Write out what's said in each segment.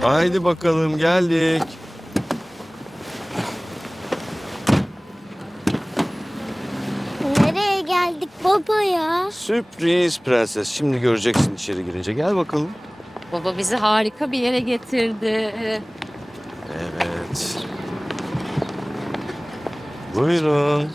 Haydi bakalım geldik. Nereye geldik baba ya? Sürpriz prenses. Şimdi göreceksin içeri girince. Gel bakalım. Baba bizi harika bir yere getirdi. Evet. Buyurun.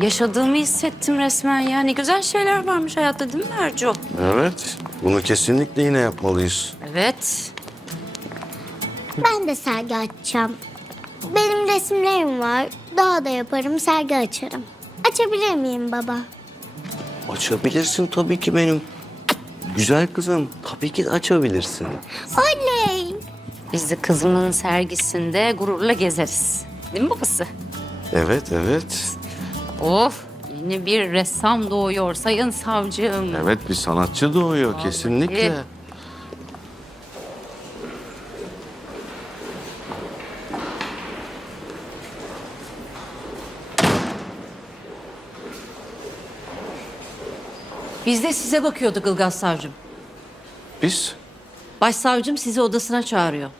Yaşadığımı hissettim resmen ya. Ne güzel şeyler varmış hayatta değil mi Erco? Evet. Bunu kesinlikle yine yapmalıyız. Evet. Ben de sergi açacağım. Benim resimlerim var. Daha da yaparım, sergi açarım. Açabilir miyim baba? Açabilirsin tabii ki benim. Güzel kızım. Tabii ki de açabilirsin. Oley! Biz de kızımın sergisinde gururla gezeriz. Değil mi babası? Evet, evet. Of. Yeni bir ressam doğuyor sayın savcım. Evet bir sanatçı doğuyor kesinlikle. Biz de size bakıyorduk Ilgaz Savcım. Biz Başsavcım sizi odasına çağırıyor.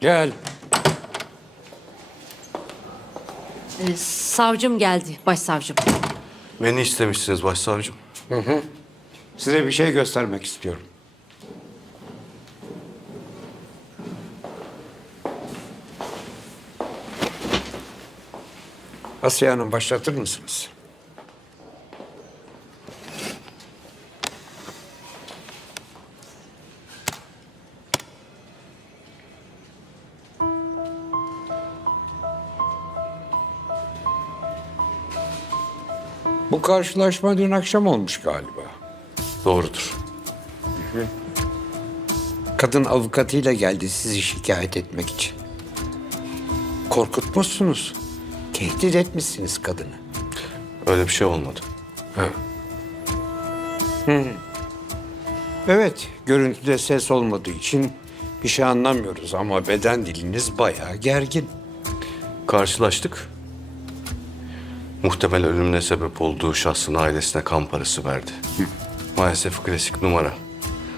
Gel. Ee, savcım geldi, başsavcım. beni istemişsiniz başsavcım. Size bir şey göstermek istiyorum. Asiye Hanım başlatır mısınız? Bu karşılaşma dün akşam olmuş galiba. Doğrudur. Kadın avukatıyla geldi sizi şikayet etmek için. Korkutmuşsunuz. Tehdit etmişsiniz kadını. Öyle bir şey olmadı. Evet, görüntüde ses olmadığı için bir şey anlamıyoruz ama beden diliniz bayağı gergin. Karşılaştık. Muhtemel ölümüne sebep olduğu şahsın ailesine kan parası verdi. Maalesef klasik numara.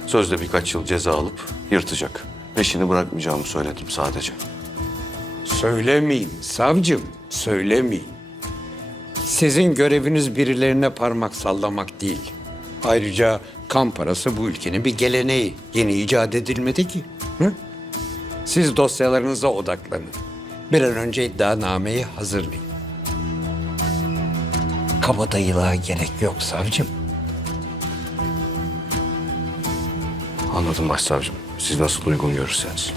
Sözde birkaç yıl ceza alıp yırtacak. Peşini bırakmayacağımı söyledim sadece. Söylemeyin savcım, söylemeyin. Sizin göreviniz birilerine parmak sallamak değil. Ayrıca kan parası bu ülkenin bir geleneği. Yeni icat edilmedi ki. Hı? Siz dosyalarınıza odaklanın. Bir an önce iddianameyi hazırlayın. Kabadayılığa gerek yok savcım. Anladım başsavcım. Siz nasıl uygun görürseniz.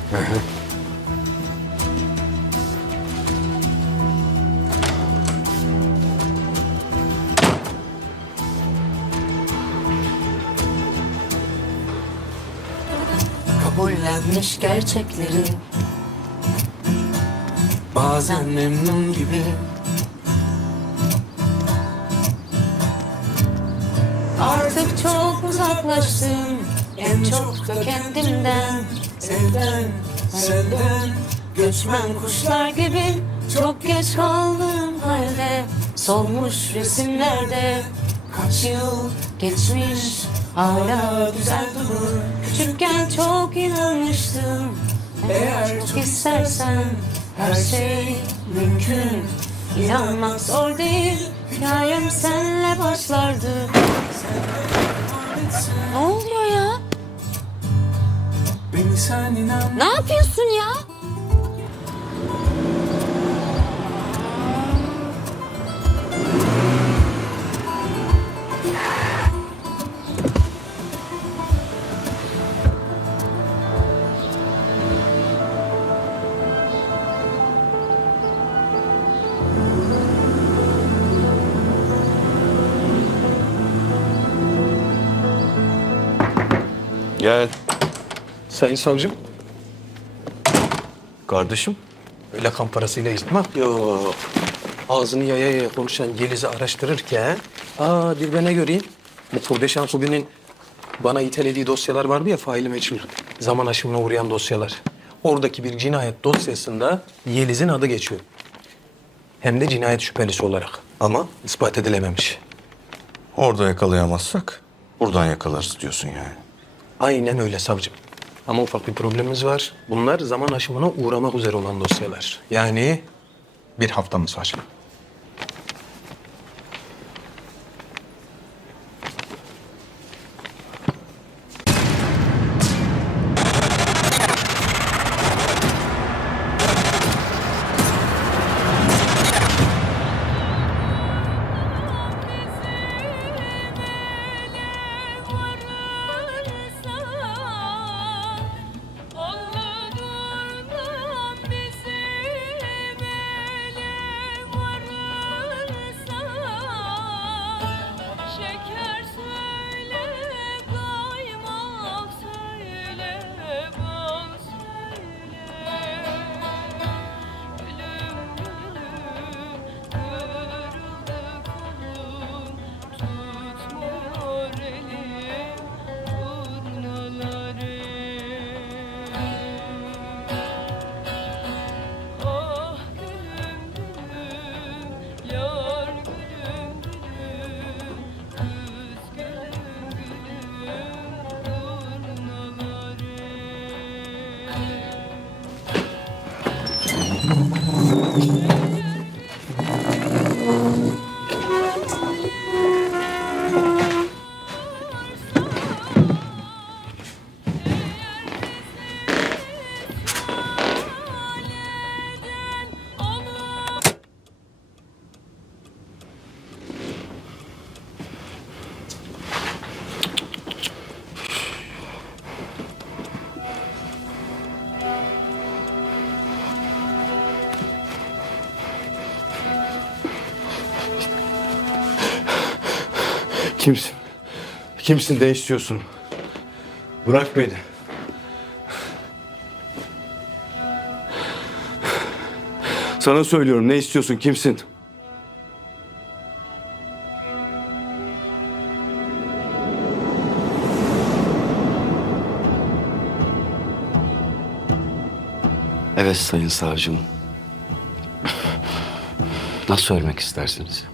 kabullenmiş gerçekleri Bazen memnun gibi Artık çok uzaklaştım. En çok da kendimden. Evden, senden, göçmen kuşlar gibi Çok geç kaldım halde. Solmuş resimlerde Kaç yıl geçmiş Hala güzel durur. Küçükken çok inanmıştım. Eğer çok istersen Her şey mümkün. İnanmak zor değil Hikayem senle başlardı Ne oluyor ya? Beni sen inan Ne yapıyorsun ya? Gel. Sayın savcım, Kardeşim. öyle kan parasıyla ilgilenmem. Yo. Ağzını yaya yaya konuşan Yeliz'i araştırırken... Aa bir ne göreyim? Bu Kurdeş Ansubi'nin bana itelediği dosyalar vardı ya faili meçhul. Zaman aşımına uğrayan dosyalar. Oradaki bir cinayet dosyasında Yeliz'in adı geçiyor. Hem de cinayet şüphelisi olarak. Ama ispat edilememiş. Orada yakalayamazsak buradan yakalarız diyorsun yani. Aynen öyle savcım. Ama ufak bir problemimiz var. Bunlar zaman aşımına uğramak üzere olan dosyalar. Yani bir haftamız var. Kimsin? Kimsin ne istiyorsun? Bırak beni. Sana söylüyorum ne istiyorsun kimsin? Evet sayın savcım. Nasıl ölmek istersiniz?